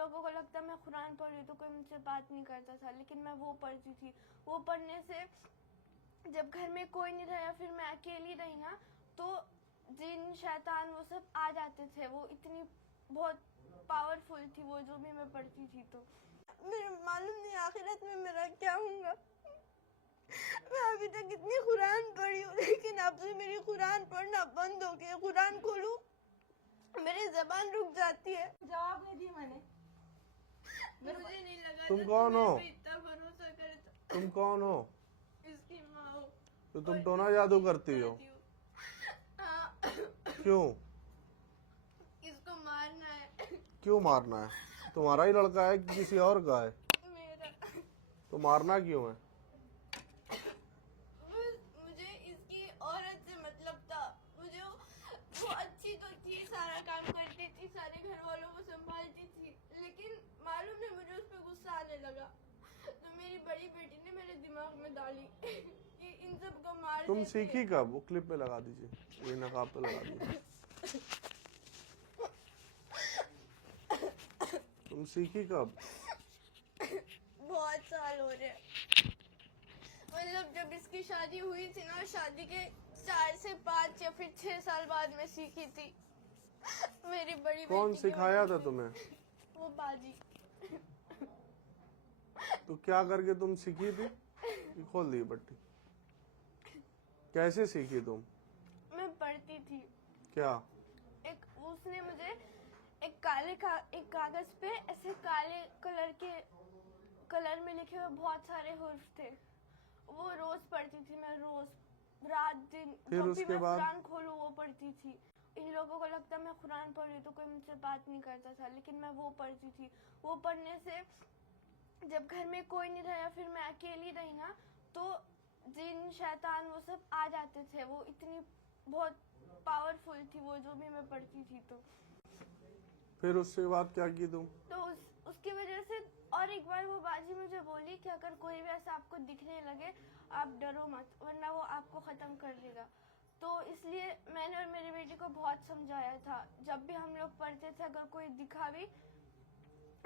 लोगों को लगता मैं कुरान पढ़ रही तो कोई मुझसे बात नहीं करता था, लेकिन मैं वो पढ़ती थी। वो पढ़ने से जब घर में कोई नहीं रहा, फिर मैं अकेली रही ना, तो जिन शैतान वो सब आ जाते थे। वो इतनी बहुत पावरफुल थी वो, जो भी मैं पढ़ती थी। तो मेरे मालूम नहीं आखिरत में मेरा क्या होगा। मैं अभी तक इतनी कुरान पढ़ी हूँ, लेकिन अब से मेरी कुरान पढ़ना बंद हो गया। कुरान खोलूं मेरी जबान रुक जाती है। जवाब नहीं दिया मैंने। मुझे नहीं लगा तुम कौन हो? इतना भरोसा करता। तुम कौन हो? इसकी माँ हो। तो तुम टोना जादू करती हो? हाँ। क्यों? इसको मारना है। क्यों मारना है? तुम्हारा ही लड़का है कि किसी और का है? मेरा। तो मारना क्यों है? मुझे इसकी औरत से मतलब था। मुझे वो अच्छी तो थी, सारा काम करती थी, सारे घर वालों को संभालती थी, लेकिन मालूम है मुझे उस पर गुस्सा आने लगा। तो मेरी बड़ी बेटी ने मेरे दिमाग में डाली कि इन सब को मार तुम देते। सीखी कब? वो क्लिप पे लगा दीजिए, ये नकाब पे लगा दीजिए। तुम सीखी कब? बहुत साल हो रहे। मतलब जब इसकी शादी हुई थी ना, शादी के 4 से 5 या फिर 6 साल बाद में सीखी थी। मेरी बड़ी कौन बेटी की सिखाया वजह था से। तुम्हें? वो बाजी। तो क्या करके तुम सीखी थी? ये खोल दी पट्टी। कैसे सीखी तुम? मैं पढ़ती थी। क्या? एक उसने मुझे एक कागज पे ऐसे काले कलर में लिखे हुए बहुत सारे हुर्फ थे। वो रोज पढ़ती थी मैं, रोज रात दिन। फिर जब भी उसके मैं बाद? कुरान खोलूं वो पढ़ती थी। इन लोगों को लगता मैं कुरान पढ़ रही तो कोई मुझसे बात नहीं करता था, लेकिन मैं वो पढ़ती थी। वो पढ़ने से जब घर में कोई नहीं रहा, फिर मैं अकेली रही ना, तो जिन शैतान वो सब आ जाते थे। वो इतनी बहुत पावरफुल थी वो, जो भी मैं पढ़ती थी। तो फिर उसके बाद क्या की तुम? तो उसकी वजह से। और एक बार वो बाजी मुझे बोली कि अगर कोई भी ऐसा आपको दिखने लगे आप डरो मत, वरना वो आपको खत्म कर देगा। तो इसलिए मैंने और मेरी बेटी को बहुत समझाया था। जब भी हम लोग पढ़ते थे, अगर कोई दिखा भी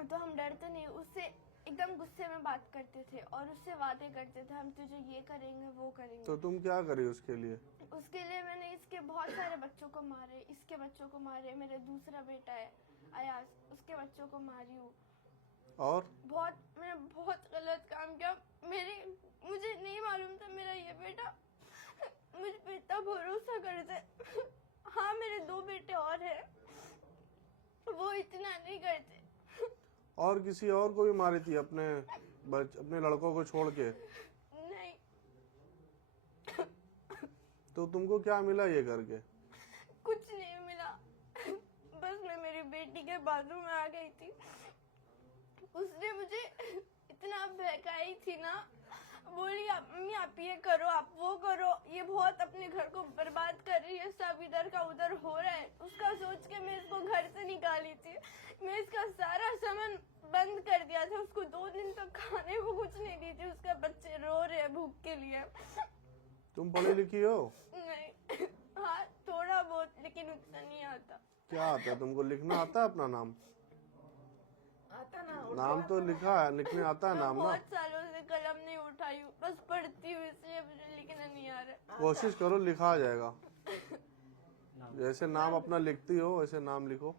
तो हम डरते नहीं, उससे एकदम गुस्से में बात करते थे और उससे वादे करते थे हम तुझे ये करेंगे वो करेंगे। तो तुम क्या करी उसके लिए? उसके लिए मैंने इसके बहुत सारे बच्चों को मारे, इसके बच्चों को मारे, मेरे दूसरा बेटा है अयाज, उसके बच्चों को मारी हूँ। और मैंने बहुत गलत काम किया। मुझे नहीं मालूम था मेरा ये बेटा मुझ पे इतना भरोसा करते। हाँ, मेरे 2 बेटे और हैं, वो इतना नहीं करते। और किसी और को भी मारी थी अपने लड़कों को छोड़ के? नहीं। तो तुमको क्या मिला ये करके? कुछ नहीं मिला। बस मैं मेरी बेटी के बाजू में आ गई थी। उसने मुझे इतना बहकाई थी ना, बोली मम्मी आप ये करो, आप वो करो, ये बहुत अपने घर को बर्बाद कर रही है, सब इधर का उधर हो रहा है। उसका सोच के मैं इसको घर से निकाली थी। मैं इसका सारा सामान बंद कर दिया था। उसको 2 दिन तक खाने को कुछ नहीं दी थी। उसके बच्चे रो रहे हैं भूख के लिए। तुम पढ़ी लिखी हो? नहीं। हाँ, थोड़ा बहुत, लेकिन उतना नहीं आता। क्या आता है तुमको? लिखना आता है अपना नाम? आता ना। नाम तो लिखा है, लिखने आता है नाम ना? बहुत सालों से कलम नहीं उठाई हूँ, बस पढ़ती हूँ, इसलिए मुझे लिखना नहीं आ रहा। कोशिश करो, लिखा आ जाएगा। जैसे नाम अपना लिखती हो वैसे नाम लिखो।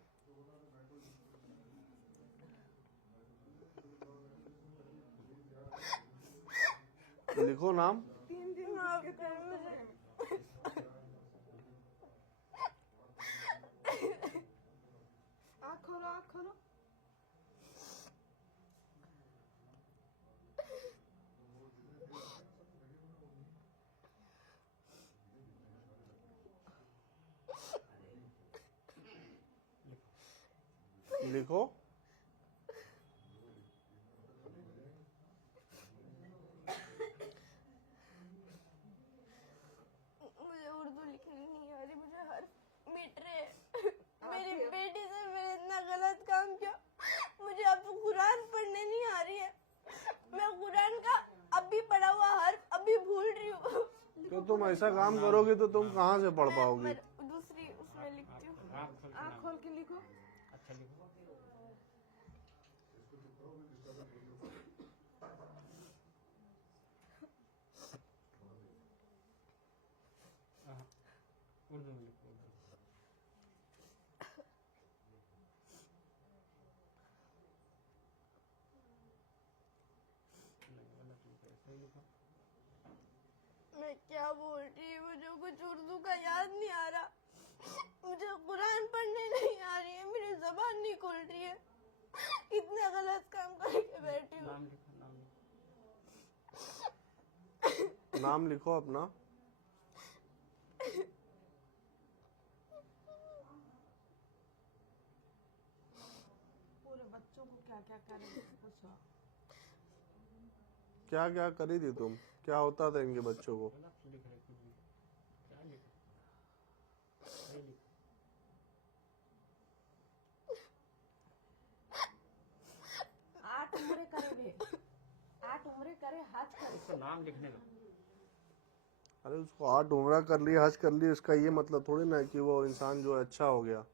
लिखो नाम। 3 दिन माफ कर मुझे। आँख खोलो, आँख खोलो। लिखो। मुझे उर्दू लिखनी नहीं आ रही, मुझे हर मिट रहे। मेरी बेटी से मैंने इतना गलत काम किया। मुझे अब कुरान पढ़ने नहीं आ रही है। मैं कुरान का अभी पढ़ा हुआ हर्फ अभी भूल रही हूँ। तो तुम ऐसा काम करोगे तो तुम कहाँ से पढ़ पाओगी? मैं दूसरी उसमें लिखती हूँ। आँख खोल के लिखो। लिखो। मैं क्या बोल रही हूँ, मुझे कुछ उर्दू का याद नहीं आ रहा, मुझे कुरान पढ़ने नहीं आ रही है, मेरी जबान नहीं खुल रही है, इतने गलत काम करके बैठी हूँ। नाम लिखो, नाम लिखो। नाम लिखो अपना। पूरे बच्चों को क्या क्या करे पूछो। क्या क्या करी थी तुम? क्या होता था इनके बच्चों को? गलत लिख रहे कुछ भी। क्या लिखो? सही लिखो। आठ उम्र करे बे, 8 उम्र करे हज करे। उसको नाम लिखने दो। अरे उसको 8 उम्रा कर ली, हज कर ली, इसका ये मतलब थोड़ी ना है कि वो इंसान जो है अच्छा हो गया।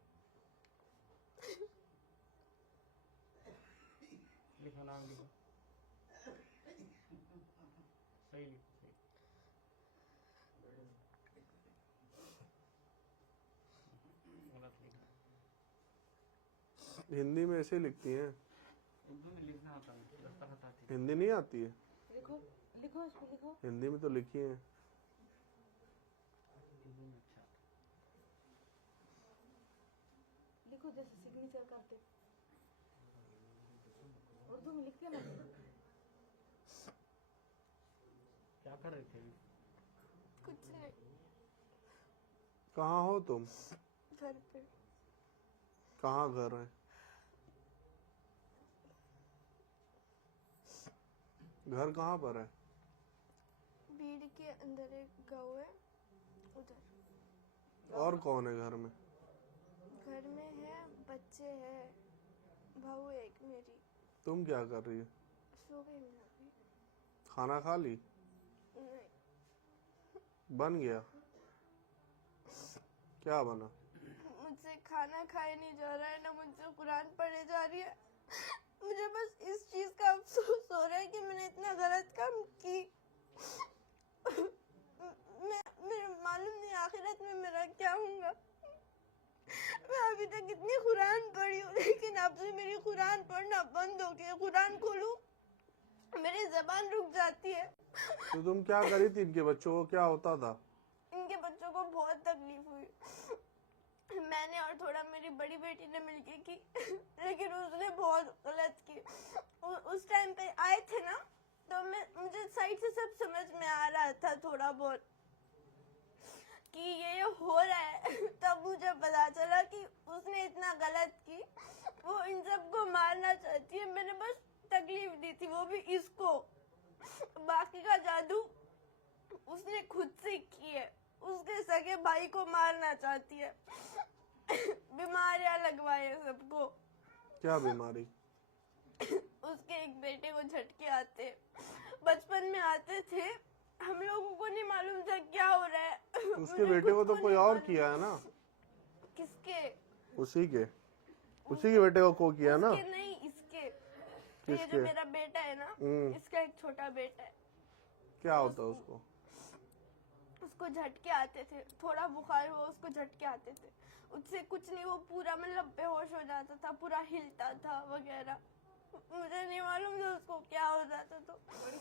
लिखो, नाम लिखो। सही लिखो, सही। गलत लिखा। हिंदी में ऐसे लिखती हैं, उर्दू में लिखना आता है, दस्तखत आती है। हिंदी नहीं आती है? लिखो लिखो इसको लिखो। हिंदी में तो लिखी है। उर्दू में अच्छा आता है। लिखो जैसे सिग्नेचर करते, उर्दू में लिखते ना। क्या कर रहे थे अभी? कुछ नहीं, कहाँ हो तुम? घर पे। कहाँ घर है? घर कहाँ पर है? बीड़ के अंदर एक गाँव है, उधर। और कौन है घर में? घर में है, बच्चे हैं, बहू है एक मेरी। तुम क्या कर रही है? सो गई मैं अभी। खाना खा ली? नहीं, बन गया? क्या बना? मुझसे खाना खाए नहीं जा रहा है, ना मुझसे कुरान पढ़े जा रही है। मुझे बस इस चीज का अफसोस हो रहा है कि मैंने इतना गलत काम की। मेरे मालूम नहीं आखिरत में मेरा क्या होगा। मैं अभी तक इतनी कुरान पढ़ी हूँ, लेकिन अब से मेरी कुरान पढ़ना बंद हो गया। कुरान खोलूं, मेरी जबान रुक जाती है। तो तुम क्या करी थी? इनके बच्चों को क्या होता था? इनके बच्चों को बहुत तकलीफ हुई। मैंने और थोड़ा मेरी बड़ी बेटी ने मिलके की, लेकिन उसने बहुत गलत की। उस टाइम पे आए थे ना, तो मुझे साइड से सब समझ में आ रहा था थोड़ा बहुत कि ये हो रहा है। तब मुझे पता चला कि उसने इतना गलत की, वो इन सबको मारना चाहती है। मैंने बस तकलीफ दी थी, वो भी इसको। बाकी का जादू उसने खुद से की है। उसके सगे भाई को मारना चाहती है। बीमारियां लगवाए सबको। क्या बीमारी? उसके एक बेटे को झटके आते, बचपन में आते थे, हम लोगों को नहीं मालूम था क्या हो रहा है। उसके मुझे बेटे को खुद तो कोई नहीं और मालूम। किया है ना? किसके? उसी के बेटे को किया ना? उसके नहीं, इसके। ये किसके? जो मेरा बेटा है ना, इसका एक छोटा बेटा है। क्या होता है उसको? उसको झटके आते थे, थोड़ा बुखार हुआ उसको झटके आते थे। उससे कुछ नहीं, वो पूरा मतलब बेहोश हो जाता था, पूरा हिलता था वगैरह। मुझे नहीं मालूम था उसको क्या हो जाता। तो बड़ी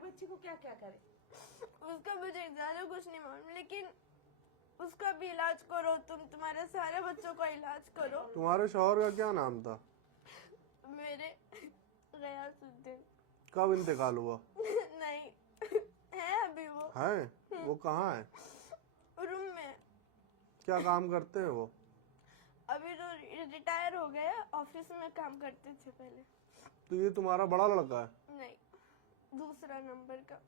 बच्ची को क्या क्या करे? उसका मुझे ज्यादा कुछ नहीं मालूम, लेकिन उसका भी इलाज करो तुम, तुम्हारे सारे बच्चों का इलाज करो। तुम्हारे शौहर का क्या नाम था? मेरे गयासुद्दीन। कब इंतकाल हुआ? नहीं, है अभी वो है? वो कहाँ है? रूम में। क्या काम करते हैं वो? अभी तो रिटायर हो गए, ऑफिस में काम करते थे पहले। तो ये तुम्हारा बड़ा लड़का है? नहीं, दूसरा नंबर का।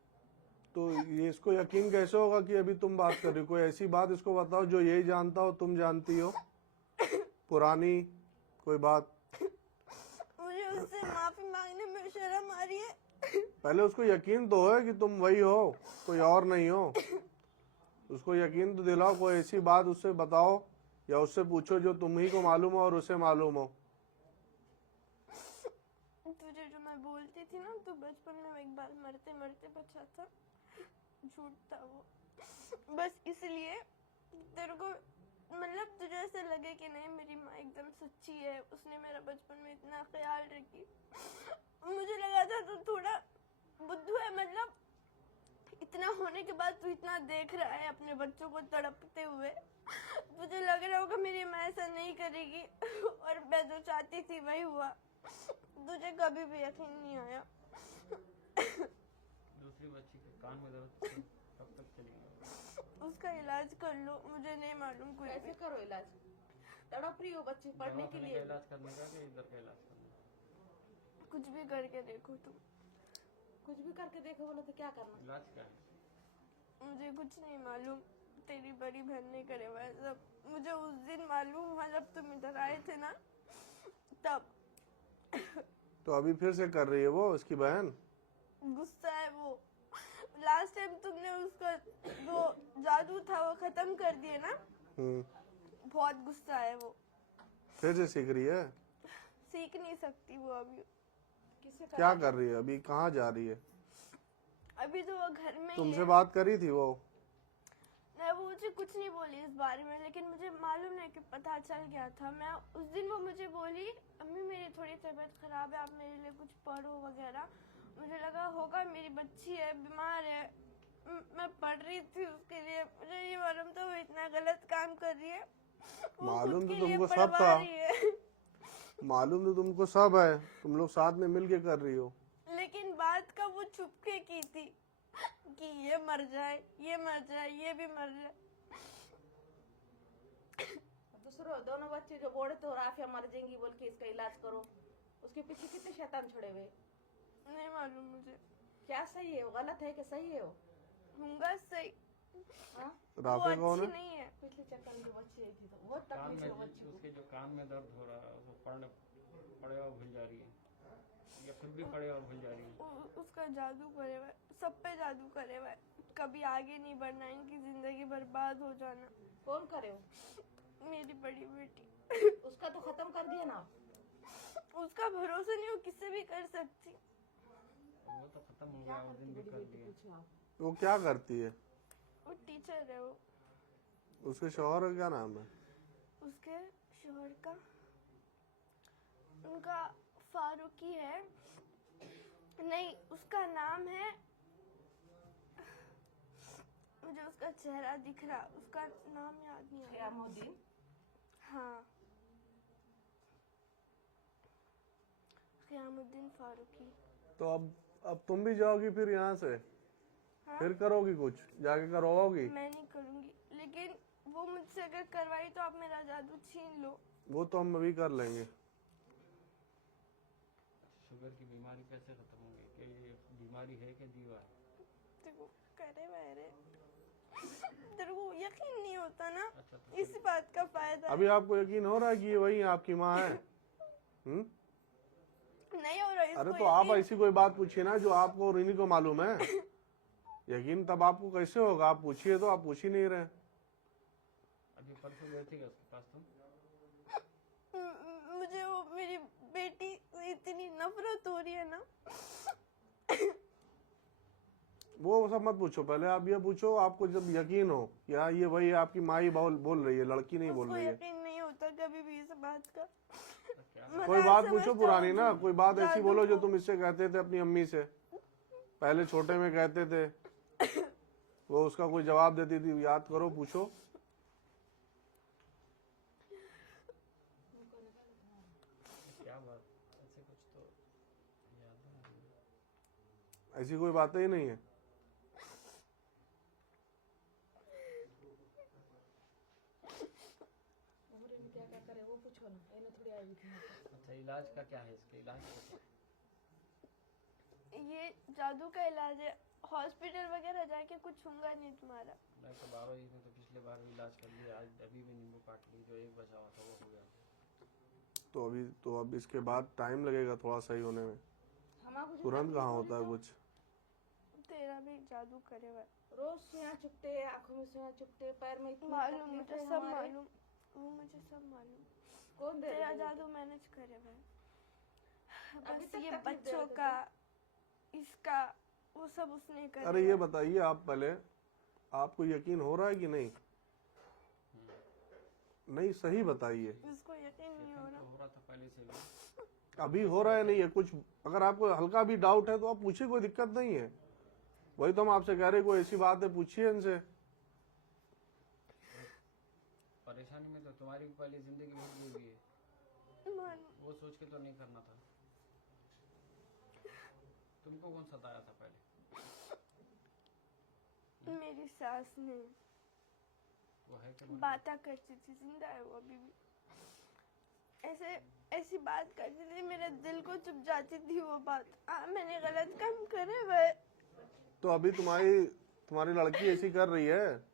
तो ये इसको यकीन कैसे होगा कि अभी तुम बात कर रही हो? कोई ऐसी बात इसको बताओ जो यही जानता हो, तुम जानती हो, पुरानी कोई बात। मुझे उससे माफी मांगने में शर्म आ रही है। पहले उसको यकीन तो है कि तुम वही हो, कोई और नहीं हो। उसको यकीन तो दिलाओ, कोई ऐसी बात उससे बताओ या उससे पूछो जो तुम ही को मालूम हो और उसे मालूम हो। तुझे जो मैं बोलती थी ना, तो बचपन में एक बार मरते मरते बचा था, झूठ था वो। बस इसलिए तेरे को मतलब तुझे ऐसे लगे कि नहीं मेरी माँ एकदम सच्ची है, उसने मेरा बचपन में इतना ख्याल रखी। मुझे लगा था तो थोड़ा बुद्धू है, मतलब इतना होने के बाद तू इतना देख रहा है अपने बच्चों को तड़पते हुए। तुझे लग रहा होगा मेरी माँ ऐसा नहीं करेगी, और मैं जो चाहती थी वही हुआ। तुझे कभी भी यकीन नहीं आया। दूसरी बच्ची के कान में दर्द कब तक चलेगी? उसका इलाज कर लो, मुझे नहीं मालूम कुछ कैसे भी। करो इलाज? तड़प रही हो बच्ची पढ़ने के दवाखाने लिए। का इलाज करने का कि इधर का इलाज करने का? कुछ भी करके देखो तुम। कुछ भी करके देखो बोले तो क्या करना? इलाज क्या है? मुझे कुछ नहीं मालूम, तेरी बड़ी बहन ने करे हुआ है सब। मुझे उस दिन मालूम हुआ जब तुम इधर आए थे ना, तब। तो अभी फिर से कर रही है वो उसकी बहन? गुस्सा है वो। लास्ट टाइम तुमने उसका जो जादू था वो खत्म कर दिए ना, बहुत गुस्सा है वो। फिर से सीख रही है? सीख नहीं सकती वो अभी। किससे क्या कर रही है अभी? कहाँ जा रही है? अभी तो वो घर में ही तुमसे है। बात करी थी वो? मैं वो मुझे कुछ नहीं बोली इस बारे में, लेकिन मुझे मालूम है कि पता चल गया था। मैं उस दिन वो मुझे बोली, अम्मी मेरी थोड़ी तबीयत खराब है, आप मेरे लिए कुछ पढ़ो वगैरह। मुझे लगा होगा मेरी बच्ची है, बीमार है। मैं पढ़ रही थी उसके लिए। मुझे ये मालूम था वो इतना गलत काम कर रही है। वो मालूम खुद तो के लिए तुमको सब पढ़वा था। रही है। मालूम तो तुमको सब है, तुम लोग साथ में मिलके कर रही हो। लेकिन बात का वो छुपके की थी कि ये मर जाए, ये मर जाए, ये भी मर जाए। दूसरों दोनों बच्चे जो बोले तो राफिया मर जाएंगी बोल के इसका इलाज करो। उसके पीछे कितने शैतान छोड़े हुए। नहीं मालूम मुझे। क्या सही है वो, गलत है कि सही है वो? होगा सही। हाँ? वो राफे कौन अच्छी है? नहीं है। पिछले चक्कर में जो बच्ची आई थी तो बहुत कान तकलीफ में है बच्ची को। उसके जो कान में दर्द हो रहा है वो पड़े और भूल जा रही है, या फिर भी पड़े और भूल जा रही है? उसका जादू करे हुआ है, सब पे जादू करे हुआ है। कभी आगे नहीं बढ़ना, इनकी जिंदगी बर्बाद हो जाना। कौन करे हो? मेरी बड़ी बेटी। उसका तो खत्म कर दिया ना। उसका भरोसा नहीं, वो किससे भी कर सकती। वो तो खत्म हो गया, वो दिन भी कर दिए। पूछो आप। वो क्या करती है? वो टीचर है वो। उसके शौहर का क्या नाम है? उसके शोहर का, उनका फारूकी है। नहीं, उसका नाम है, मुझे उसका चेहरा दिख रहा, उसका नाम याद नहीं आ रहा। क़यामुद्दीन। हाँ, क़यामुद्दीन फारूकी। तो अब तुम भी जाओगी फिर यहाँ से? हाँ? फिर करोगी कुछ? जाके करवाओगी? मैं नहीं करूँगी, लेकिन वो मुझसे अगर करवाई तो आप मेरा जादू छीन लो। वो तो हम अभी कर लेंगे। शुगर की बीमारी कैसे खत्म होगी? क्या ये बीमारी है कि दीवार? देखो करे मेरे, तेरे को यकीन नहीं होता ना, अच्छा तो इसी बात का फायदा है। अभी आपको यकीन हो रहा है कि ये वही आपकी माँ है? नहीं हो रहा इसको अरे तो आप यकीन। ऐसी कोई बात पूछिए ना जो आपको और इन्हीं को मालूम है। यकीन तब आपको कैसे होगा? आप पूछिए, तो आप पूछ ही नहीं रहे। अभी परसों गए थे क्या उसके पास तुम? मुझे वो मेरी बेटी से इतनी नफरत हो रही है ना। वो सब मत पूछो, पहले आप ये पूछो आपको जब यकीन हो कि हाँ ये वही आपकी माँ ही बोल रही है, लड़की नहीं बोल उसको रही है। यकीन नहीं होता कभी भी इस बात का। तो क्या कोई मजाक बात समझता पूछो हूँ पुरानी ना, तुम कोई बात ऐसी जादू बोलो जो को। तुम इससे कहते थे अपनी अम्मी से, पहले छोटे में कहते थे। वो उसका कोई जवाब देती थी, याद करो, पूछो। क्या बात? ऐसे कुछ तो याद नहीं आ रही। ऐसी कोई बातें ही नहीं है। उम्र में क्या क्या करे वो पूछो ना, इन्हें थोड़ी आई थी। अच्छा इलाज का क्या है? इसके इलाज का? ये जादू का इलाज है, हॉस्पिटल वगैरह जाके कुछ होगा नहीं तुम्हारा। मैं तो बाबा जी ने तो पिछले बार भी इलाज कर लिया, आज अभी भी नींबू काट ली, जो एक बचा हुआ था वो हो गया। तो अब इसके बाद टाइम लगेगा थोड़ा सही होने में, हमारा कुछ तुरंत तकलीफ कहाँ हो होता है रही तो कुछ। तेरा भी जादू करे हुआ है। रोज सुइयां चुभते, आंखों में सुइयां चुभते, पैर में इतनी मालूम, तकलीफ मुझे है सब हमारे। मालूम, वो मुझे सब मालूम। कौन दे तेरा रहा है? जादू मैनेज करे हुआ है। अभी बस तक ये तकलीफ दे बच्चों रहे थे का, इसका, वो सब उसने कर अरे ये बताइए आप पहले, आपको यकीन हो रहा है कि नहीं? नहीं, सही बताइए। इसको यकीन नहीं हो यकीन रहा। तो हो रहा था पहले से भी, अभी हो रहा है नहीं है कुछ, अगर आपको हल्का भी डाउट है तो आप पूछिए, कोई दिक्कत नहीं है। वही तो हम आपसे कह रहे हैं, कोई ऐसी बात है पूछिए इनसे। परेशानी में तो तुम्हारी भी पहले जिंदगी बहुत बुरी है, मालूम। वो सोच के तो नहीं करना था। तुमको कौन सताया था पहले? मेरी सास ने वो है कि बातें करती थी, जिंदा है वो अभी भी। ऐसी बात करती थी, मेरे दिल को चुभ जाती थी वो बात। मैंने गलत काम करे वह। तो अभी तुम्हारी लड़की ऐसी कर रही है,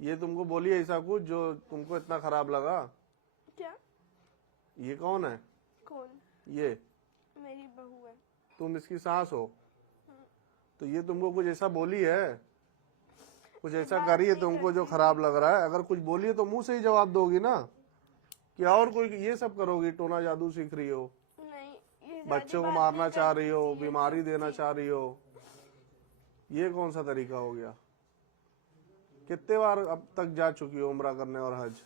ये तुमको बोली ऐसा कुछ जो तुमको इतना खराब लगा? क्या? ये कौन है? कौन? ये मेरी बहू है। तुम इसकी सास हो, तो ये तुमको कुछ ऐसा बोली है, कुछ ऐसा करी है तुमको जो खराब लग रहा है? अगर कुछ बोली है तो मुंह से ही जवाब दोगी ना, कि और कोई ये सब करोगी, टोना जादू सीख रही हो, नहीं, ये बच्चों को बात मारना नहीं चाह रही करती हो, थी, बीमारी देना चाह रही हो, ये कौन सा तरीका हो गया? कितने बार अब तक जा चुकी हो उम्रा करने और हज?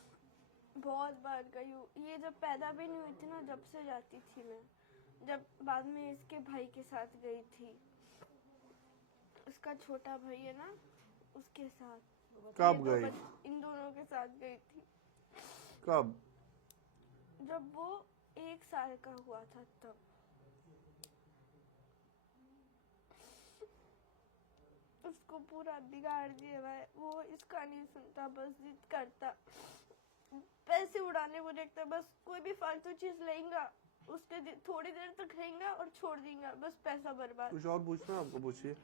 बहुत बार गई हूँ। ये जब पैदा भी नहीं हुई थी ना, जब से जाती थी मैं। जब बाद में इसके भाई के साथ गई थी, उसका छोटा भाई है ना, उसके साथ। कब गई? इन दोनों के साथ गई थी। कब? जब वो 1 साल का हुआ था तब। उसको पूरा बिगाड़ दिया हुआ है वो, इसका नहीं सुनता, बस जिद करता, पैसे उड़ाने को देखता, बस कोई भी फालतू चीज लेगा, उसके थोड़ी देर तक रहेगा और छोड़ देगा, बस पैसा बर्बाद। कुछ और पूछना आपको, पूछिए। बस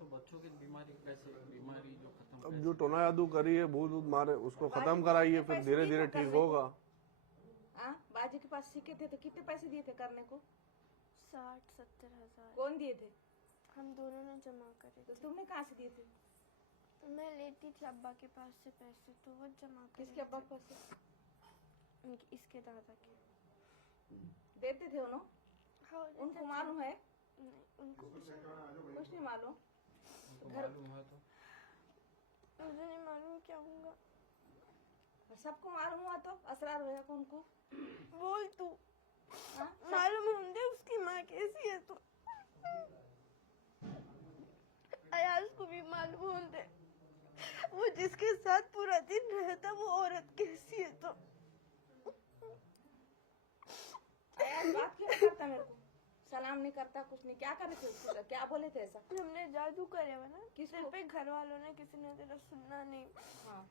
वो बच्चों की बीमारी कैसे, बीमारी जो खत्म अब जो टोना जादू करी है, भूत भूत मारे, उसको खत्म कराइए, फिर धीरे धीरे ठीक होगा। हाँ, बाजी के पास सीखे थे तो कितने पैसे दिए थे करने को? 60-70 हजार कौन दिए थे? हम दोनों ने जमा करे तो थे। तुमने कहाँ से दिए थे? मैं लेती थी अब्बा के पास से पैसे, तो वो जमा करे किसके अब्बा के पास से? इसके दादा के। देते थे उन्होंने? हाँ, उनको मालूम है? नहीं, उनको कुछ कुछ नहीं मालूम। उनको मालूम है तो मुझे नहीं मालूम क्या होगा। सबको मालूम हुआ तो असरार होगा को उनको। बोल तू। हाँ? मालूम होंगे उसकी माँ कैसी है तो। अयाज को भी मालूम होंगे वो जिसके साथ पूरा दिन रहता वो औरत कैसी है तो। अयाज बात क्यों नहीं करता मेरे को? सलाम नहीं करता, कुछ नहीं। क्या करे थे उसको? क्या बोले थे ऐसा? हमने जादू करे हुआ ना, किसको? सिर पे घर वालों ने, किसी ने तेरा सुनना नहीं। हाँ।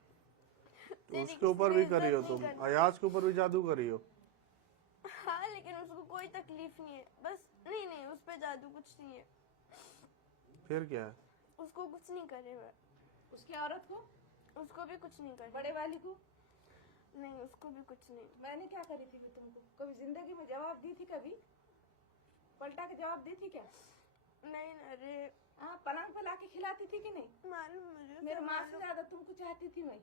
तो उसके ऊपर भी करी हो तुम, अयाज के ऊपर भी जादू करी हो? हाँ, लेकिन उसको कोई तकलीफ नहीं है, बस नहीं उस पे जादू कुछ नहीं है। फिर क्या है? उसको कुछ नहीं करे हुआ। उसकी औरत को? उसको भी कुछ नहीं करे। बड़े वाली को? नहीं, उसको भी कुछ नहीं। मैंने क्या करी थी मैं तुमको? कभी जिंदगी में जवाब दी थी? कभी पलटा के जवाब दी थी क्या? नहीं अरे हाँ, पलंग पे लाके खिलाती थी कि नहीं? मालूम मुझे, मेरे सब माँ से ज्यादा तुमको चाहती थी मैं।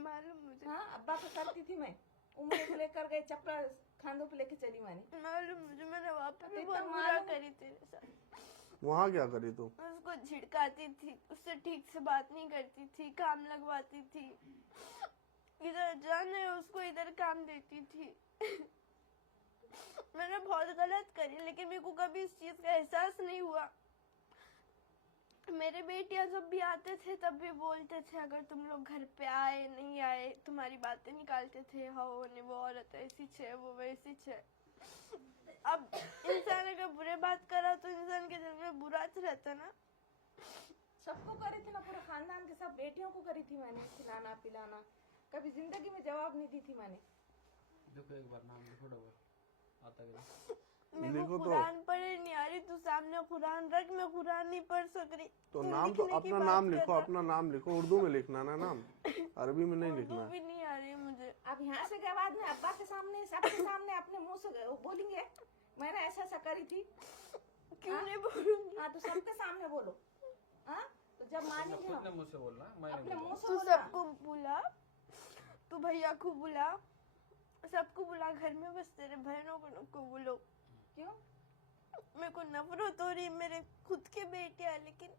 मालूम मुझे। हाँ, अब्बा को करती थी मैं। उम्र को लेकर गए, चप्पल खांदों पे लेके चली मैंने। मालूम मुझे, मैंने वहाँ पे भी इतना बहुत बुरा मालूम? करी तेरे साथ। वहाँ क्या करी तुम? उसको झिड़काती थी, उससे ठीक से बात नहीं करती थी, काम लगवाती थी, इधर जाने उसको इधर काम देती थी। मैंने बहुत गलत करी, लेकिन मेरे को कभी इस चीज का एहसास नहीं हुआ। मेरे बेटियां जब भी आते थे तब भी बोलते थे, अगर तुम लोग घर पे आए नहीं आए, तुम्हारी बातें निकालते थे, हाँ ने वो औरत ऐसी छे, वो वैसी छे। अब इंसान अगर बुरे बात करा तो इंसान के दिल में बुरा तो रहता ना। सबको करी थी ना, पूरे खानदान के सब बेटियों को करी थी मैंने, खिलाना पिलाना। कभी जिंदगी में जवाब नहीं दी थी मैंने। देखो एक बार नाम लिखो डबल आता गया। मेरे लिखो को तो। कुरान पढ़े नहीं आ रही, तू सामने कुरान रख, मैं कुरान नहीं पढ़ सक रही। तो तू नाम तो लिखने की अपना बात नाम कर लिखो, रहा। अपना नाम लिखो, उर्दू में लिखना ना नाम, अरबी में नहीं उर्दू लिखना। भी नहीं आ रही है मुझे। अब यहाँ से के बाद में अब्बा के सामने, सबके सामने अपने मुंह से वो बोलेंगे मैंने ऐसा करी थी। क्यों हाँ? नहीं बोलूंगी? हाँ, तो सबके सामने बोलो। हाँ, तो जब मानेंगे अपने हम मुंह से बोलना, मैं अपने नहीं मुंह से तू बोलना। सबको बुला, तू भैया को बुला, सबको बुला घर में, बस तेरे बहनों को बुलो। क्यों? मेरे को नफरत हो रही मेरे खुद के बेटे हैं, लेकिन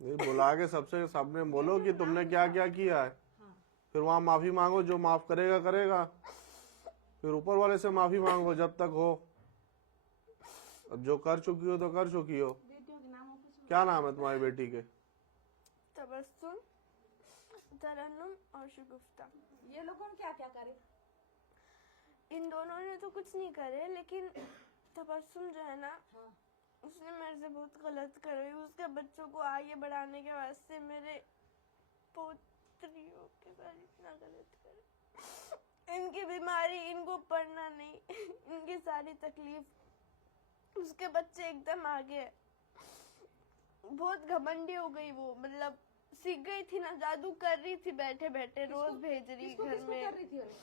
नहीं, बुला के सबसे सामने बोलो कि तुमने क्या क्या किया है, हाँ। फिर वहाँ माफी मांगो, जो माफ करेगा करेगा। फिर ऊपर वाले से माफी मांगो जब तक हो। अब जो कर चुकी हो तो कर चुकी हो। बेटियों के नामों पे क्या नाम है तुम्हारी बेटी के? तबस्सुम, तरन्नुम और शगुफ्ता। ये लोगों ने क्या क्या करे? इन दोनों ने तो कुछ नहीं करे, लेकिन तबस्सुम जो है ना, हाँ। उसने मेरे से बहुत गलत करे। उसके बच्चों को आगे बढ़ाने के वास्ते मेरे पोत्रियों के साथ इतना गलत करे। इनकी बीमारी इनको पढ़ना नहीं, इनकी सारी तकलीफ उसके बच्चे एकदम आगे है। बहुत घमंडी हो गई वो, मतलब सीख गई थी ना, जादू कर रही थी बैठे बैठे, रोज भेज रही किसको घर किसको में। कर रही थी उन्हें?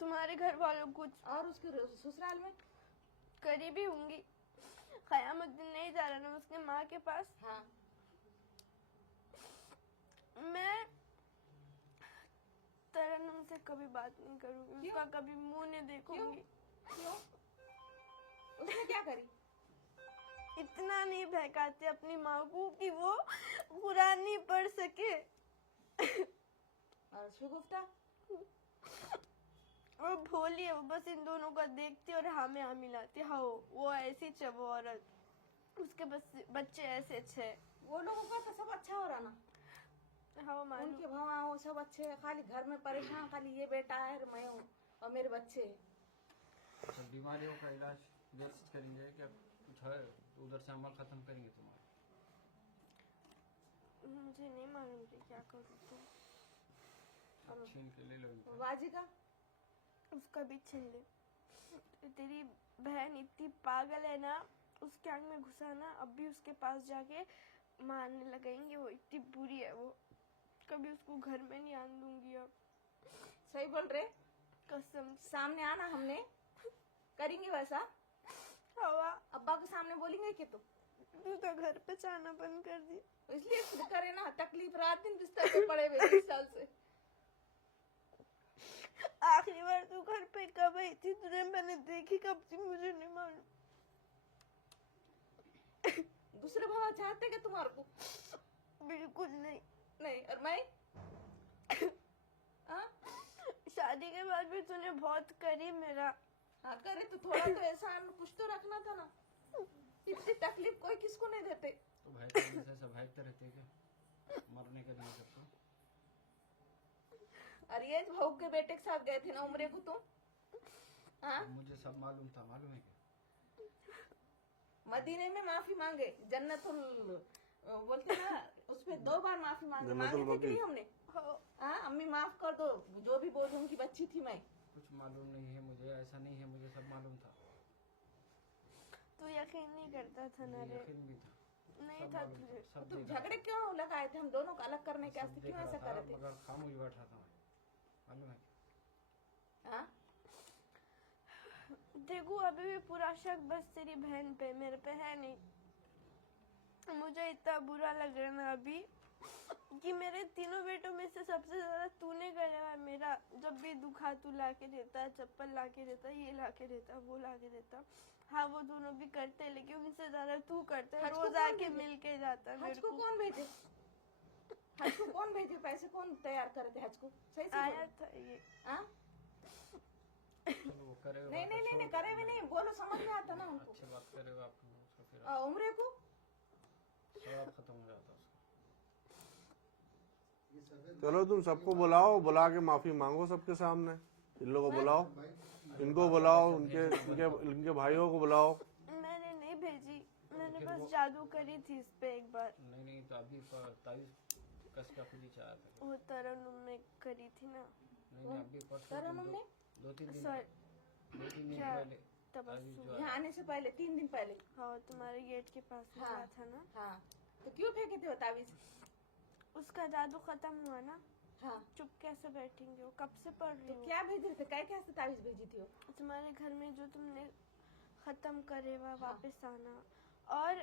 तुम्हारे घर वालों को कुछ और उसके ससुराल में? करी भी होंगी। कयामत दिन नहीं जा रहा ना उसके माँ के पास। हाँ। मैं तरन्नुम से कभी बात नहीं करूंगी, उसका कभी मुंह नहीं देखूंगी। क्यों? उसने क्या करी? इतना नहीं बहकाते अपनी माँ को कि वो कुरान नहीं पढ़ सके। और शगुफ्ता? वो भोली है, वो बस इन दोनों का देखती और हाँ में हाँ मिलाती। हाँ वो ऐसी वो औरत, उसके बच्चे ऐसे अच्छे। वो लोगों का तो सब अच्छा हो रहा ना, हाँ मालूम। उनके भवा वो सब अच्छे हैं, खाली घर में परेशान, खाली ये बेटा है और मैं हूँ और मेरे बच्चे। तो बीमारियों का इलाज व्यवस्थित करेंगे क्या? कुछ है तो उधर से अमल खत्म करेंगे तुम्हारे? मुझे नहीं मालूम कि क्या करूँ। तो छीन के ले लो इनको। बाजी का? उसका भी छीन ले। तेरी बहन इतनी पागल है ना, उसके आंख में घुसा ना, अब भी उसके पास जाके मारने लगेंगे। वो इतनी बुरी है वो, कभी उसको घर में नहीं आने दूंगी अब। सही बोल रहे? कसम से। सामने आना, हमने करेंगे वैसा। हवा, अब्बा के सामने बोलेंगे कि तू तो घर पे जाना बंद कर दी। इसलिए खुद करे ना, तकलीफ रात दिन बिस्तर पे पड़े हुए 20 साल से। आखिरी बार तू घर पे कब आई थी? तुझे मैंने देखी कब थी? मुझे नहीं मालूम। दूसरे भाव चाहते कि तुम्हारे को? बिल्कुल नहीं। नहीं। और मैं हाँ? शादी के बाद भी तूने बहुत करी मेरा। हाँ करे तो थोड़ा तो एहसान कुछ तो रखना था ना। इतनी तकलीफ कोई किसको नहीं देते। तो भाई तो हमेशा सब भागते रहते हैं क्या? मरने के लिए सबको? और ये भाऊ के बेटे के साथ गए थे ना उम्रे को तुम? हाँ? मुझे सब मालूम था, मालूम है क्या? मदीने में माफी मांगे, जन्नतुल बोलते ना, उसपे 2 बार माफी मांगे थे कि नहीं हमने? हाँ, अम्मी माफ कर दो, जो भी बोल उनकी बच्ची थी मैं। कुछ मालूम नहीं है मुझे, ऐसा नहीं है, मुझे सब मालूम था। तू यकीन नहीं करता था ना रे? यकीन भी था, नहीं सब था मालूम तुझे। सब तुम देख रहा झगड़े क्यों लगाए थे हम दोनों को अलग करने के था, वास्ते? सब क्यों देख ऐसा रहा करे था, थे? मगर खामोश बैठा था मैं, मालूम है क्या? हाँ? देखो अभी भी पूरा शक बस तेरी बहन पे, मेरे पे है नहीं। मुझे इतना बुरा लग रहा है ना अभी कि मेरे तीनों बेटों में से सबसे ज्यादा तूने करा है मेरा। जब भी दुखा तू ला के देता, चप्पल ला के देता, ये ला के देता, वो ला के देता। हाँ वो दोनों भी करते हैं, लेकिन उनसे ज्यादा तू करता है। हज को रोज कौन आके भेजे? मिल के जाता है हज मेरे को को। कौन भेजे? हज को कौन भेजे? पैसे कौन तैयार करे थे हज को? सही से आया बोलो। था ये। हाँ? चलो वो करे नहीं नहीं नहीं नहीं, करे भी नहीं, बोलो, समझ में आता ना उनको। अच्छी बात करे आप उसको, फिर उम्रे को सब खत्म हो जाता उसका। चलो तुम सबको बुलाओ, बुला के माफी मांगो सबके सामने। इन लोगों को बुलाओ, इनको बुलाओ, इनके इनके इनके भाइयों को बुलाओ। मैंने नहीं भेजी, मैंने बस जादू करी थी इस पे एक बार। नहीं तो अभी तावीज कस का खुद ही चाहा था। वो तरन्नुम में करी थी ना। नहीं अभी परसों तरन्नुम ने? 2-3 दिन सर 2-3 दिन क्या? पहले तबस्सुम। यहाँ आने से पहले 3 दिन पहले। हाँ तुम्हारे गेट के पास हाँ। मिला था ना। हाँ, तो क्यों फेंके थे वो तावीज? उसका जादू खत्म हुआ ना। हाँ, चुप कैसे बैठेंगे? वो कब से पढ़ रही तो हो? क्या भेज रहे थे? क्या से तावीज भेजी थी वो? तुम्हारे घर में जो तुमने खत्म करे हुआ वापस आना। और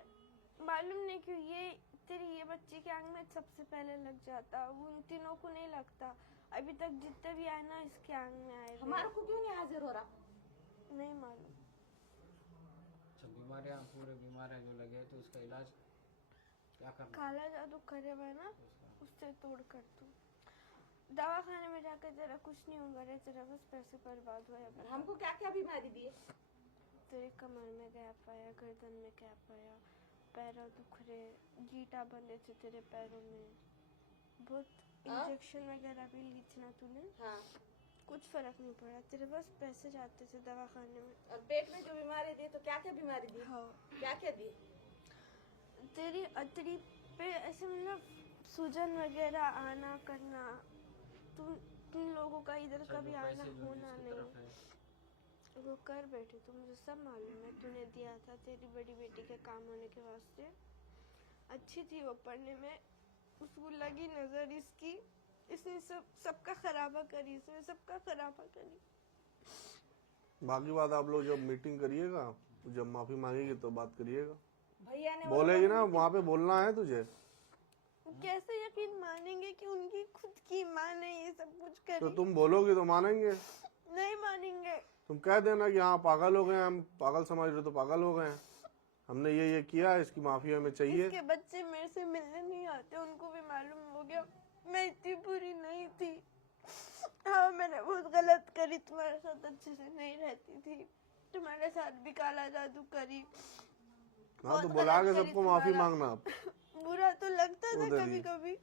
मालूम नहीं क्यों ये तेरी ये बच्ची के आंख में सबसे पहले लग जाता, वो उन तीनों को नहीं लगता। अभी तक जितने भी आए ना इसके आंख में आए हुए। हमारे को क्यों नहीं हाजिर हो रहा? नहीं मालूम। अच्छा बीमारियां पूरे बीमारियां जो लगे तो उसका इलाज क्या करना? काला जादू करे हुआ है ना, उसका उससे तोड़ कर तू। दवा खाने में जाकर तेरा कुछ नहीं होगा रे, तेरा बस पैसे बर्बाद हुआ है। हमको क्या क्या बीमारी दिए? तेरे कमर में गैप आया, गर्दन में गैप आया, पैरों दुख रहे, गीटा बंधे थे तेरे पैरों में, बहुत इंजेक्शन वगैरह भी ली थी ना तूने, हाँ। कुछ फर्क नहीं पड़ा, तेरे बस पैसे जाते थे दवा खाने में। और पेट में जो बीमारी दी तो क्या क्या बीमारी दी? हाँ, क्या क्या दी? तेरी अतरी पे ऐसे मतलब सूजन वगैरह आना करना, तुम लोगों का इधर अच्छा, कभी जो आना पैसे जो होना जिसकी तरफ नहीं, है, वो कर बैठे तो मुझे सब मालूम है, तूने दिया था तेरी बड़ी बेटी के काम होने के वास्ते। अच्छी थी वो पढ़ने में, उसको लगी नजर इसकी, इसने सबका खराबा करी, इसने सबका खराबा करी। बाकी बात आप लोग जब मीटिंग करिएगा, जब माफी मांगेगी तो बात करिएगा। भैया ने बोलेगी ना, वहाँ पे बोलना है तुझे। कैसे यकीन मानेंगे कि उनकी खुद की माँ ने ये सब कुछ तो करी? तुम बोलोगे तो मानेंगे। नहीं मानेंगे। तुम कह देना कि हाँ पागल हो गए, हम पागल समझ रहे तो पागल हो गए हैं, हमने ये किया, इसकी माफी हमें चाहिए। इसके बच्चे मेरे से मिलने नहीं आते, उनको भी मालूम हो गया मैं इतनी बुरी नहीं थी। हाँ, मैंने बहुत गलत करी, तुम्हारे साथ अच्छे से नहीं रहती थी, तुम्हारे साथ भी काला जादू करी। हाँ तो बहुत बुला गलत के करी सबको माफी तुम्हारा। मांगना आप। बुरा तो लगता था उधर कभी ही। कभी।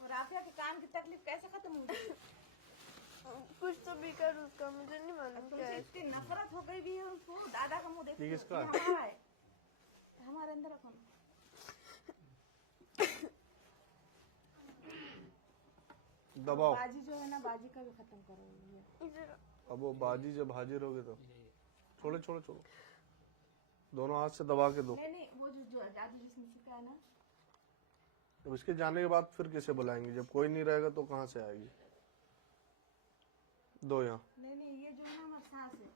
और आफिया के कान की तकलीफ कैसे खत्म हुई? कुछ तो भी कर उसका, मुझे नहीं मालूम क्या तुमसे है। इतनी नफरत हो गई भी है उसको, दादा का मुंह देखो। ये किसका है? हमारा है, हमारे अंदर रखो। दबाओ। बाजी जो है ना, बाजी का भी खत्म करो। अब वो बाजी जब हाजिर होगे तो छोड़ो छोड़ो छोड़ो, दोनों हाथ से दबा के दो। नहीं नहीं, वो जो जादू जिसने सिखाया ना, अब इसके जाने के बाद फिर किसे बुलाएंगे? जब कोई नहीं रहेगा तो कहाँ से आएगी? दो यहाँ। नहीं नहीं, ये जो है ना हमारे सास है,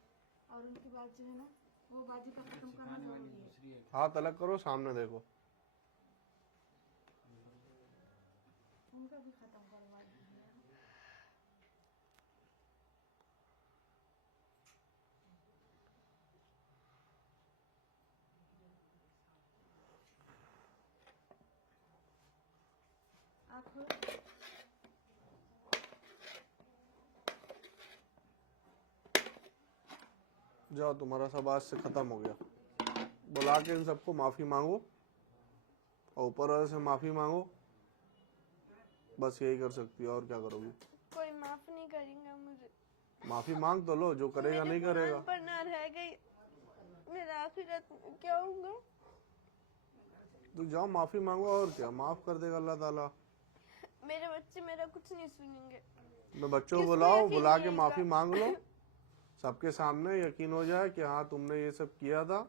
और उनकी बात जो है ना, वो बाजी का खत्म करना सिखाने वाली जरूरी है। दूसरी है। हाथ अलग करो, सामने देखो। उनका भी खत्म करवा दीजिए। आप जाओ, तुम्हारा सब आज से खत्म हो गया। बुला के इन सबको माफी मांगो और ऊपर वाले से माफी मांगो, बस यही कर सकती है, और क्या करोगी? कोई माफ नहीं करेगा मुझे। माफी मांग तो लो, जो करेगा मेरे नहीं कुरान करेगा। पढ़ना रह गई, मेरा आखिरत में क्या होगा? तो जाओ माफी मांगो, और क्या, माफ कर देगा अल्लाह ताला। मेरे बच्चे मेरा कुछ नहीं सुनेंगे। मैं बच्चों को किसको बुलाओ, यकीन बुला नहीं के आएगा? माफी मांग लो, सबके सामने यकीन हो जाए कि हाँ तुमने ये सब किया था।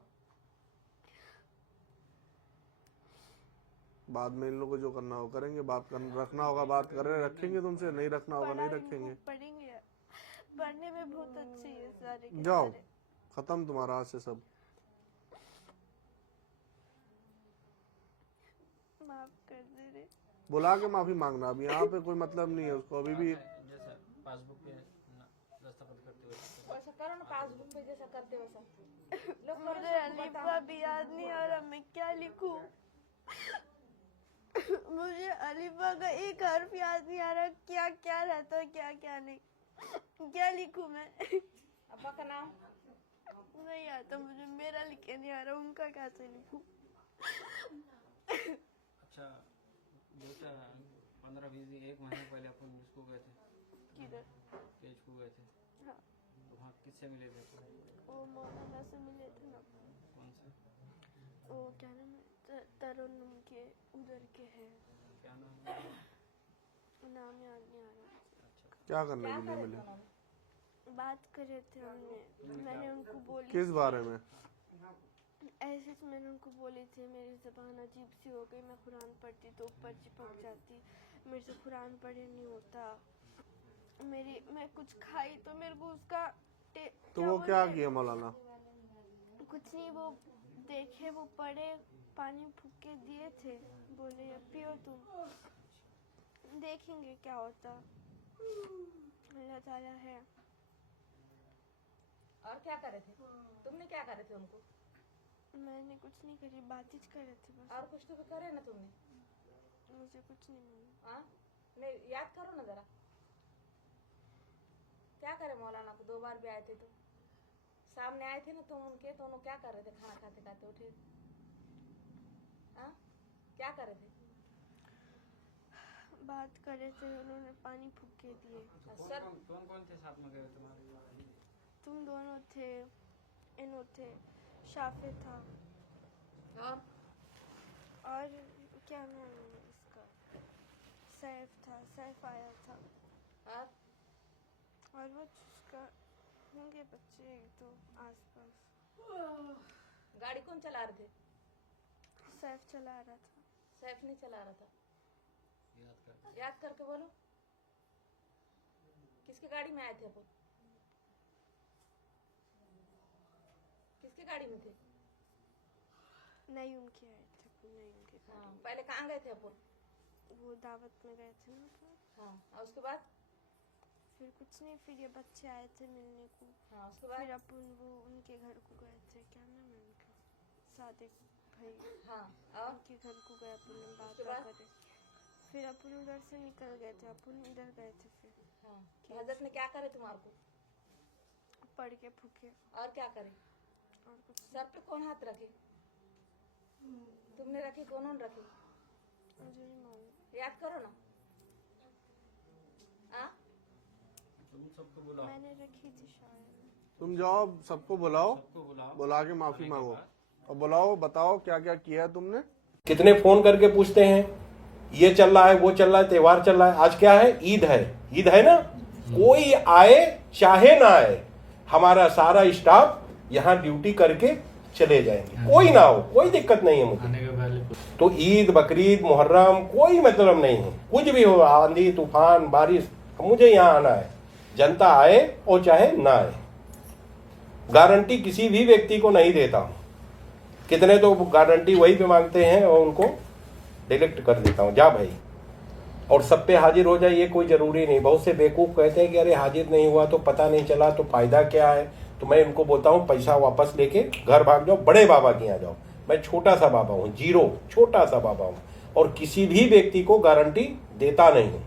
बाद में इन लोगों को जो करना हो करेंगे, रखना होगा बात करें, रखेंगे तुमसे, नहीं रखना होगा नहीं पढ़ाई रखेंगे। पढ़ेंगे, पढ़ने में बहुत अच्छे हैं सारे के जाओ, सारे। खत्म तुम्हारा आज से सब। माफ कर दे रे। बुला के माफी मांगना, अब यहाँ पे कोई मतलब नहीं है उसको अभी भी। जैसा पासबुक पे दस्तखत करते हुए वैसा करो ना, पासबुक पे जैसा करते वैसा। लोग करो, मुझे सबको अलीफा बताओ। भी याद नहीं आ रहा, मैं क्या लिखूं? मुझे अलीफा का एक हर्फ याद नहीं आ रहा, क्या क्या रहता है क्या क्या नहीं, क्या लिखूं मैं? अब्बा का नाम नहीं आता मुझे, मेरा लिखे नहीं आ रहा, उनका कैसे लिखूं? अच्छा बेटा, 15-20 दिन 1 महीने पहले अपन उसको गए थे, किधर? तेज को गए थे, हाँ, तो वहाँ किससे मिले थे अपन? वो मौलाना से मिले थे ना। कौन से? वो क्या नाम है, तरन्नुम के उधर के हैं, क्या नाम है? नाम याद नहीं आ रहा। अच्छा, क्या करने क्या के लिए करे मिले? उन्होंने? बात करे थे हमने, मैंने उनको बोली किस थी, बारे में? ऐसे ही मैंने उनको बोली थी मेरी ज़बान अजीब सी हो गई, मैं कुरान पढ़ती तो ऊपर चिपक जाती, मेरे से कुरान पढ़े नहीं होता, मैं कुछ खाई तो मेरे को उसका तो वो क्या किया मौलाना? कुछ नहीं, वो देखे, वो पढ़े, पानी फूक के दिए थे, बोले पियो तुम, देखेंगे क्या होता, अल्लाह ताला है। और क्या करे थे तुमने? क्या करे थे उनको? मैंने कुछ नहीं करी, बात ही कर रहे थे बस। और कुछ तो करे ना तुमने? मुझे कुछ नहीं मालूम। हाँ नहीं, याद करो ना जरा, क्या करे मौलाना को 2 बार भी आए थे तो सामने आए थे ना तुम उनके, दोनों क्या कर रहे थे? खाना खाते खाते उठे, हाँ क्या कर रहे थे? बात कर रहे थे, उन्होंने पानी फूक के दिए। सर कौन थे साथ में गए तुम्हारे? तुम दोनों थे, इनो थे, शाफे था और क्या नाम है इसका, सैफ था, सैफ आया था और वो जिसका होंगे बच्चे एक दो आसपास। गाड़ी कौन चला रहे थे? सैफ चला रहा था। सैफ नहीं चला रहा था। याद कर। याद करके बोलो, किसकी गाड़ी में आए थे अपन? किसकी गाड़ी में थे? नहीं उनके आए थे, नहीं उनके हाँ, पहले कहाँ गए थे अपन? वो दावत में गए थे ना तो। हाँ, और उसके बाद? फिर कुछ नहीं, फिर ये बच्चे आए थे मिलने को। हाँ, उसके बाद? फिर अपन वो उनके घर को गए थे, क्या नाम है उनका, सादिक भाई। हाँ, और उनके घर को गए अपन, बात उसके बाद? करे। फिर अपन उधर से निकल गए थे, अपन इधर गए थे। फिर हाँ, हजरत ने क्या करे तुम्हारे को? पढ़ के फूके और क्या करे? और कुछ सर पे कौन हाथ रखे? तुमने रखे, कौन रखे? मुझे नहीं मालूम। याद करो ना। हाँ, तुम सबको बुलाओ, मैंने रखी थी शायद। तुम जाओ सबको बुलाओ, सबको बुलाओ, बुला के माफी मांगो और बुलाओ, बताओ क्या क्या किया है तुमने। कितने फोन करके पूछते हैं, ये चल रहा है, वो चल रहा है, त्योहार चल रहा है। आज क्या है? ईद है। ईद है ना, कोई आए चाहे ना आए, हमारा सारा स्टाफ यहाँ ड्यूटी करके चले जाएंगे, कोई ना हो, कोई दिक्कत नहीं है मुझे। आने के पहले तो ईद, बकरीद, मुहर्रम कोई मतलब नहीं है, कुछ भी हो, आंधी तूफान बारिश, मुझे यहाँ आना है। जनता आए और चाहे ना आए, गारंटी किसी भी व्यक्ति को नहीं देता हूँ। कितने तो गारंटी वही पे मांगते हैं और उनको डिलीट कर देता हूँ, जा भाई। और सब पे हाजिर हो जाए ये कोई जरूरी नहीं। बहुत से बेवकूफ़ कहते हैं कि अरे हाजिर नहीं हुआ तो पता नहीं चला तो फायदा क्या है। तो मैं इनको बोलता हूँ पैसा वापस लेके घर भाग जाओ, बड़े बाबा के यहाँ जाओ। मैं छोटा सा बाबा हूँ, जीरो, छोटा सा बाबा हूँ और किसी भी व्यक्ति को गारंटी देता नहीं हूँ।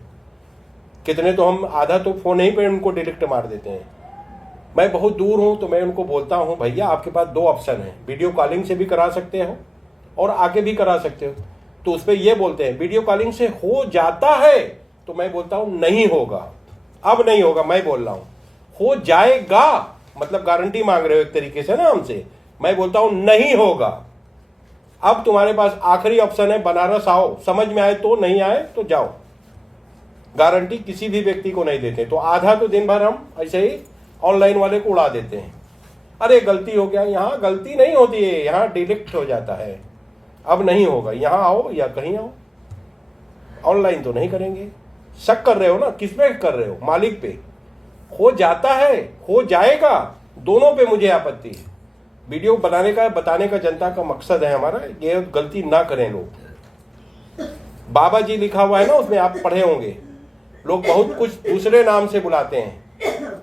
कितने तो हम आधा तो फोन ही पे उनको डिलीट मार देते हैं। मैं बहुत दूर हूँ तो मैं उनको बोलता हूँ भैया आपके पास 2 ऑप्शन है, वीडियो कॉलिंग से भी करा सकते हो और आके भी करा सकते हो। तो उस पर ये बोलते हैं वीडियो कॉलिंग से हो जाता है, तो मैं बोलता हूँ नहीं होगा, अब नहीं होगा। मैं बोल रहा हूँ हो जाएगा, मतलब गारंटी मांग रहे हो एक तरीके से ना हमसे। मैं बोलता हूँ नहीं होगा। अब तुम्हारे पास आखिरी ऑप्शन है, बनारस आओ, समझ में आए तो, नहीं आए तो जाओ। गारंटी किसी भी व्यक्ति को नहीं देते। तो आधा तो दिन भर हम ऐसे ही ऑनलाइन वाले को उड़ा देते हैं, अरे गलती हो गया। यहाँ गलती नहीं होती है, यहाँ डिलीट हो जाता है। अब नहीं होगा, यहाँ आओ या कहीं आओ, ऑनलाइन तो नहीं करेंगे। शक कर रहे हो ना, किस पे कर रहे हो? मालिक पे। हो जाता है, हो जाएगा, दोनों पे मुझे आपत्ति है। वीडियो बनाने का, बताने का जनता का मकसद है हमारा, ये गलती ना करें लोग। बाबा जी लिखा हुआ है ना, उसमें आप पढ़े होंगे, लोग बहुत कुछ दूसरे नाम से बुलाते हैं,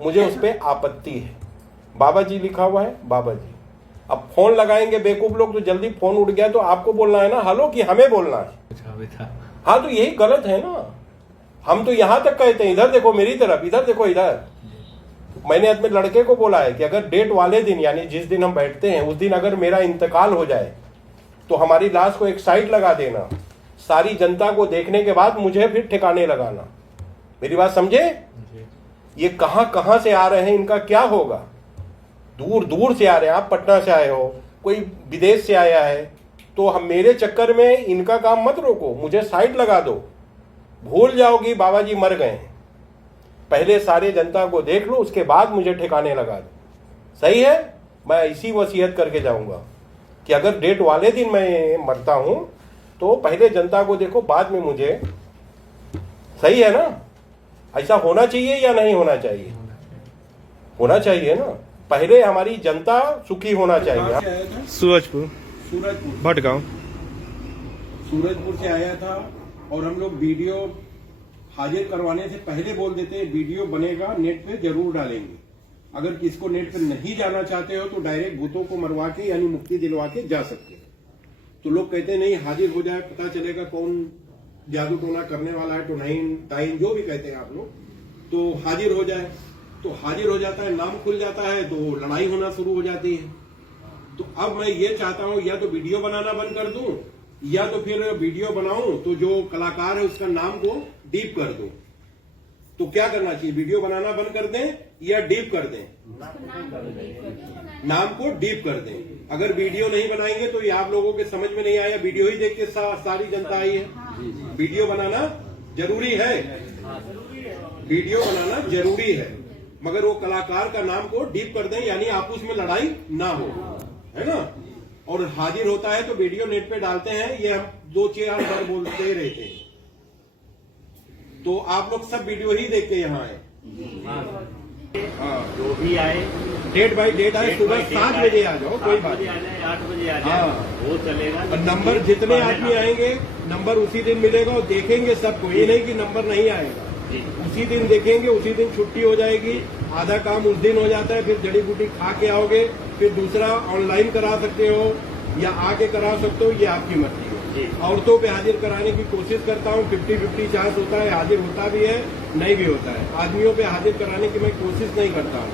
मुझे उस पर आपत्ति है। बाबा जी लिखा हुआ है, बाबा जी। अब फोन लगाएंगे बेवकूफ लोग, तो जल्दी फोन उठ गया तो आपको बोलना है ना हेलो, कि हमें बोलना है? हाँ, तो यही गलत है ना। हम तो यहाँ तक कहते हैं, इधर देखो मेरी तरफ, इधर देखो इधर। मैंने अपने लड़के को बोला है कि अगर डेट वाले दिन, यानी जिस दिन हम बैठते हैं उस दिन अगर मेरा इंतकाल हो जाए तो हमारी लाश को एक साइड लगा देना, सारी जनता को देखने के बाद मुझे फिर ठिकाने लगाना। मेरी बात समझे? ये कहां कहां से आ रहे हैं, इनका क्या होगा? दूर दूर से आ रहे हैं। आप पटना से आए हो, कोई विदेश से आया है, तो हम मेरे चक्कर में इनका काम मत रोको, मुझे साइड लगा दो। भूल जाओगी बाबा जी मर गए हैं, पहले सारे जनता को देख लो, उसके बाद मुझे ठिकाने लगा दो। सही है? मैं इसी वसीयत करके जाऊंगा कि अगर डेट वाले दिन मैं मरता हूं तो पहले जनता को देखो, बाद में मुझे। सही है ना? ऐसा होना चाहिए या नहीं होना चाहिए? होना चाहिए ना। पहले हमारी जनता सुखी होना चाहिए। सूरजपुर भटगांव। सूरजपुर से आया था और हम लोग वीडियो हाजिर करवाने से पहले बोल देते हैं वीडियो बनेगा, नेट पे जरूर डालेंगे। अगर किसको नेट पे नहीं जाना चाहते हो तो डायरेक्ट भूतों को मरवा के यानी मुक्ति दिलवा के जा सकते हैं। तो लोग कहते हैं नहीं हाजिर हो जाए, पता चलेगा कौन जादू टोना करने वाला है, टोनाइन टाइन जो भी कहते हैं आप लोग, तो हाजिर हो जाए। तो हाजिर हो जाता है, नाम खुल जाता है, तो लड़ाई होना शुरू हो जाती है। तो अब मैं ये चाहता हूं या तो वीडियो बनाना बंद कर दूं, या तो फिर वीडियो बनाऊं तो जो कलाकार है उसका नाम को डीप कर दूं। तो क्या करना चाहिए, वीडियो बनाना बंद कर दें या डीप कर दें? नाम को डीप कर दें। अगर वीडियो नहीं बनाएंगे तो ये आप लोगों के समझ में नहीं आया, वीडियो ही देख के सारी जनता आई है। वीडियो बनाना जरूरी है, वीडियो बनाना जरूरी है, मगर वो कलाकार का नाम को डीप कर दें, यानी आपस में लड़ाई ना हो, है ना। और हाजिर होता है तो वीडियो नेट पे डालते हैं, ये हम 2-4 बार बोलते रहते हैं। तो आप लोग सब वीडियो ही देख के यहाँ आए। जो भी आए डेट बाई डेट आए, सुबह 7 बजे आ जाओ, कोई बात नहीं। 8 बजे आ जाए, वो चलेगा। और नंबर जितने आदमी आएंगे नंबर उसी दिन मिलेगा, और देखेंगे सबको, ये नहीं कि नंबर नहीं आएगा, उसी दिन देखेंगे, उसी दिन छुट्टी हो जाएगी। आधा काम उस दिन हो जाता है, फिर जड़ी बूटी खा के आओगे, फिर दूसरा ऑनलाइन करा सकते हो या आके करा सकते हो, ये आपकी मर्जी है। औरतों पे हाजिर कराने की कोशिश करता हूँ, 50-50 चांस होता है, हाजिर होता भी है, नहीं भी होता है। आदमियों पे हाजिर कराने की मैं कोशिश नहीं करता हूँ।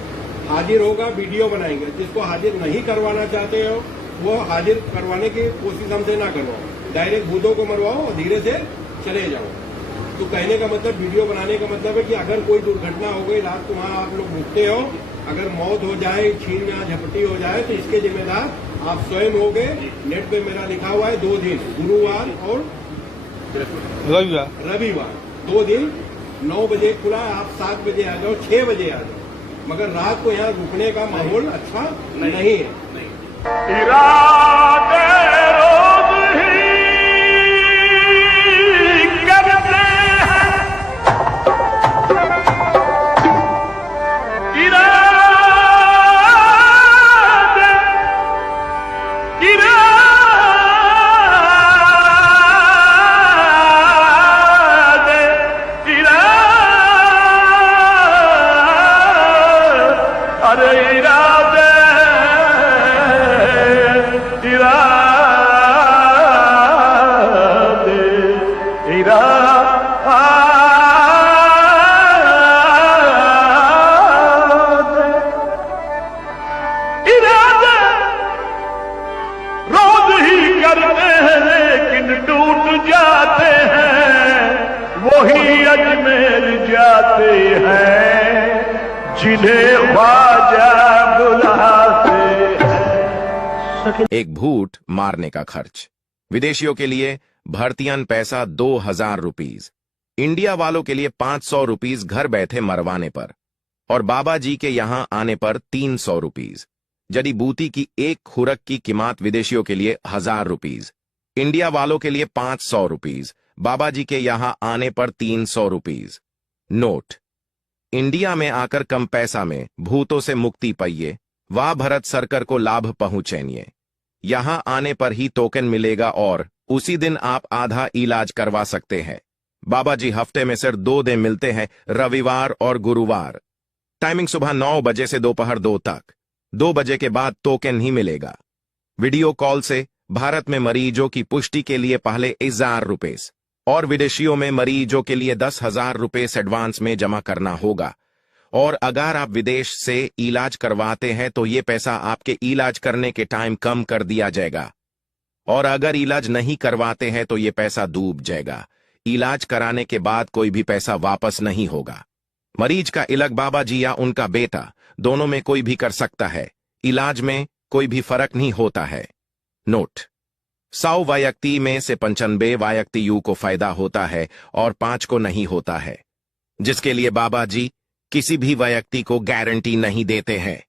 हाजिर होगा, वीडियो बनाएंगे। जिसको हाजिर नहीं करवाना चाहते हो वो हाजिर करवाने की कोशिश हमसे ना करवाओ, डायरेक्ट भूतों को मरवाओ और धीरे से चले जाओ। तो कहने का मतलब, वीडियो बनाने का मतलब है कि अगर कोई दुर्घटना हो गई, रात को वहाँ आप लोग रुकते हो, अगर मौत हो जाए, छीन या झपटी हो जाए, तो इसके जिम्मेदार आप स्वयं होगे। नेट पे मेरा लिखा हुआ है 2 दिन, गुरुवार और रविवार 2 दिन 9 बजे खुला है। आप 7 बजे आ जाओ, 6 बजे आ जाओ, मगर रात को यहाँ रुकने का माहौल अच्छा नहीं है। जिन्हें ख्वाजा बुलाते हैं। एक भूत मारने का खर्च। विदेशियों के लिए भर्तियान पैसा 2000 रुपीज, इंडिया वालों के लिए 500 रुपीज घर बैठे मरवाने पर, और बाबा जी के यहां आने पर 300 रुपीज। जड़ी बूटी की एक खुरक की कीमत विदेशियों के लिए 1000 रुपीज, इंडिया वालों के लिए 500 रुपीज, बाबा जी के यहां आने पर 300 रुपीज। नोट: इंडिया में आकर कम पैसा में भूतों से मुक्ति पाइए, वाह भरत सरकार को लाभ पहुंचेनिए। यहां आने पर ही टोकन मिलेगा और उसी दिन आप आधा इलाज करवा सकते हैं। बाबा जी हफ्ते में सिर्फ 2 दिन मिलते हैं, रविवार और गुरुवार। टाइमिंग सुबह 9 बजे से दोपहर 2 तक। 2 बजे के बाद टोकन ही मिलेगा। वीडियो कॉल से भारत में मरीजों की पुष्टि के लिए पहले 1000 रुपए और विदेशियों में मरीजों के लिए 10,000 रुपए एडवांस में जमा करना होगा। और अगर आप विदेश से इलाज करवाते हैं तो ये पैसा आपके इलाज करने के टाइम कम कर दिया जाएगा, और अगर इलाज नहीं करवाते हैं तो ये पैसा डूब जाएगा। इलाज कराने के बाद कोई भी पैसा वापस नहीं होगा। मरीज का इलाज बाबा जी या उनका बेटा दोनों में कोई भी कर सकता है। इलाज में कोई भी फर्क नहीं होता है। नोट: 100 व्यक्ति में से 95 व्यक्ति को फायदा होता है और 5 को नहीं होता है, जिसके लिए बाबा जी किसी भी व्यक्ति को गारंटी नहीं देते हैं।